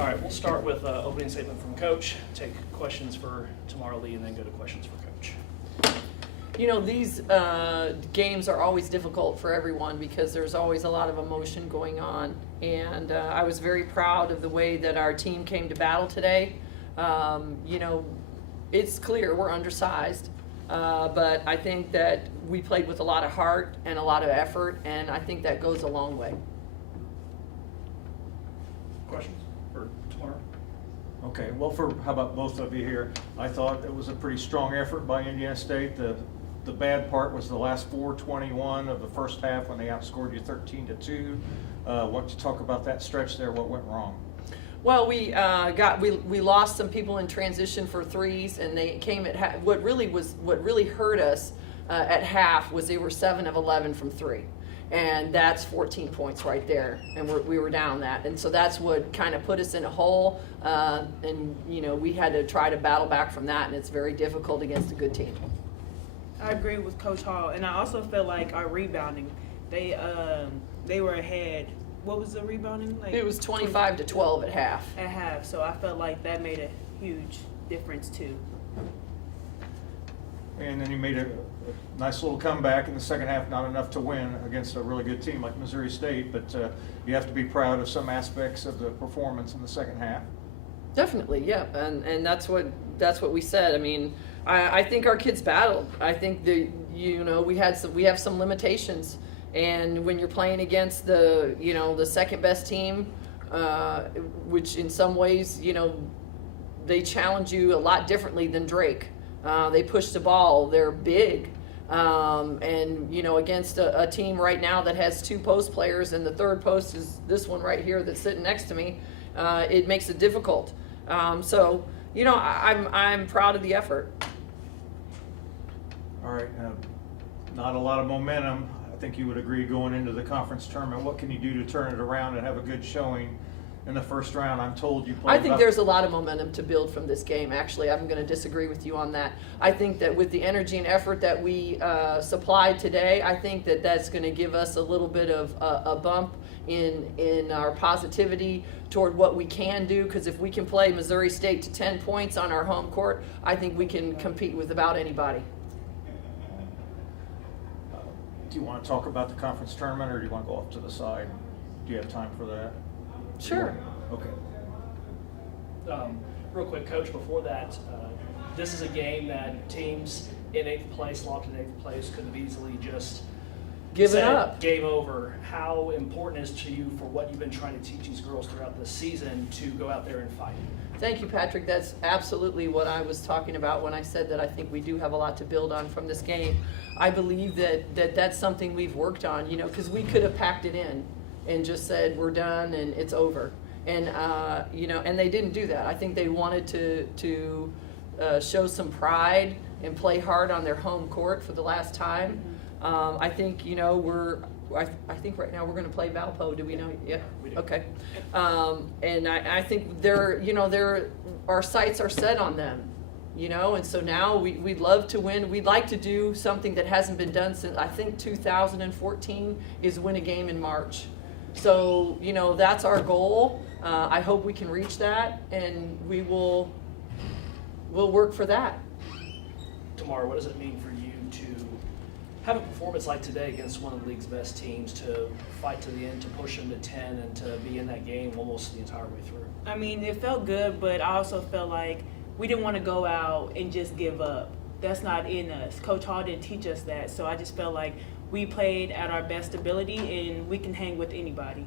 All right, we'll start with opening statement from Coach, take questions for Tamara Lee, and then go to questions for Coach. You know, these games are always difficult for everyone because there's always a lot of emotion going on. And I was very proud of the way that our team came to battle today. You know, it's clear we're undersized, but I think that we played with a lot of heart and a lot of effort, and I think that goes a long way. Questions for Tamara? Okay, well, how about both of you here? I thought it was a pretty strong effort by Indiana State. The bad part was the last 4:21 of the first half when they outscored you 13-2. Why don't you talk about that stretch there? What went wrong? Well, we lost some people in transition for threes, and they came at what really hurt us at half was they were 7 of 11 from three, and that's 14 points right there, and we were down that, and so that's what kind of put us in a hole, and you know we had to try to battle back from that, and it's very difficult against a good team. I agree with Coach Hall, and I also feel like our rebounding, they were ahead. What was the rebounding like? It was 25-12 at half. At half, so I felt like that made a huge difference too. And then you made a nice little comeback in the second half, not enough to win against a really good team like Missouri State, but you have to be proud of some aspects of the performance in the second half. Definitely, yeah, and that's what we said. I mean, I think our kids battled. I think we have some limitations, and when you're playing against the second best team, which in some ways they challenge you a lot differently than Drake. They push the ball. They're big, and against a team right now that has 2 post players, and the third post is this one right here that's sitting next to me. It makes it difficult. So I'm proud of the effort. All right, not a lot of momentum. I think you would agree going into the conference tournament. What can you do to turn it around and have a good showing in the first round? I'm told you played. I think there's a lot of momentum to build from this game. Actually, I'm going to disagree with you on that. I think that with the energy and effort that we supplied today, I think that that's going to give us a little bit of a bump in our positivity toward what we can do. Because if we can play Missouri State to 10 points on our home court, I think we can compete with about anybody. Do you want to talk about the conference tournament, or do you want to go off to the side? Do you have time for that? Sure. Okay. Real quick, Coach, before that, this is a game that teams in 8th place, locked in 8th place, could have easily just Give it said, up. Game over. How important is to you for what you've been trying to teach these girls throughout this season to go out there and fight? Thank you, Patrick. That's absolutely what I was talking about when I said that I think we do have a lot to build on from this game. I believe that's something we've worked on, because we could have packed it in and just said we're done and it's over. And, and they didn't do that. I think they wanted to show some pride and play hard on their home court for the last time. I think, I think right now we're going to play Valpo. Do we know? Yeah. We do. Okay. And I think our sights are set on them, and so now we'd love to win. We'd like to do something that hasn't been done since, I think 2014 is win a game in March. So, that's our goal. I hope we can reach that, and we'll work for that. Tamara, what does it mean for you to have a performance like today against one of the league's best teams, to fight to the end, to push them to 10, and to be in that game almost the entire way through? I mean, it felt good, but I also felt like we didn't want to go out and just give up. That's not in us. Coach Hall didn't teach us that, so I just felt like we played at our best ability and we can hang with anybody.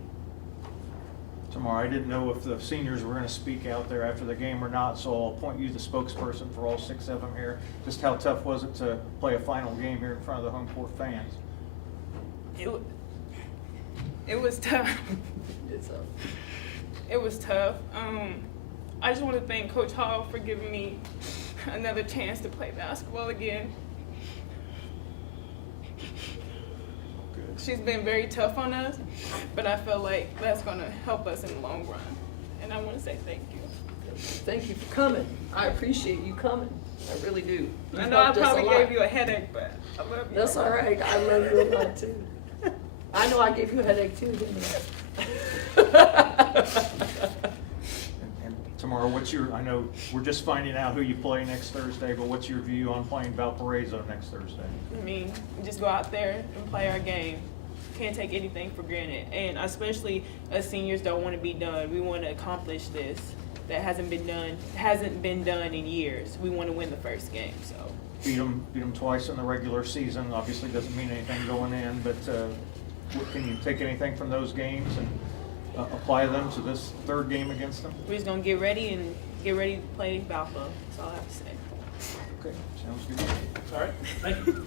Tamara, I didn't know if the seniors were going to speak out there after the game or not, so I'll appoint you the spokesperson for all 6 of them here. Just how tough was it to play a final game here in front of the home court fans? It was tough. It was tough. I just want to thank Coach Hall for giving me another chance to play basketball again. Good. She's been very tough on us, but I feel like that's going to help us in the long run. And I want to say thank you. Thank you for coming. I appreciate you coming. I really do. I know I probably gave you a headache, but I love you. That's all right. I love you a lot too. I know I gave you a headache too, didn't I? I know we're just finding out who you play next Thursday, but what's your view on playing Valparaiso next Thursday? I mean, we just go out there and play our game. Can't take anything for granted. And especially us seniors don't want to be done. We want to accomplish this that hasn't been done in years. We want to win the first game. So Beat them twice in the regular season. Obviously doesn't mean anything going in, but can you take anything from those games and apply them to this third game against them? we're just gonna get ready to play Valpo. That's all I have to say. Okay, sounds good. All right, thank you.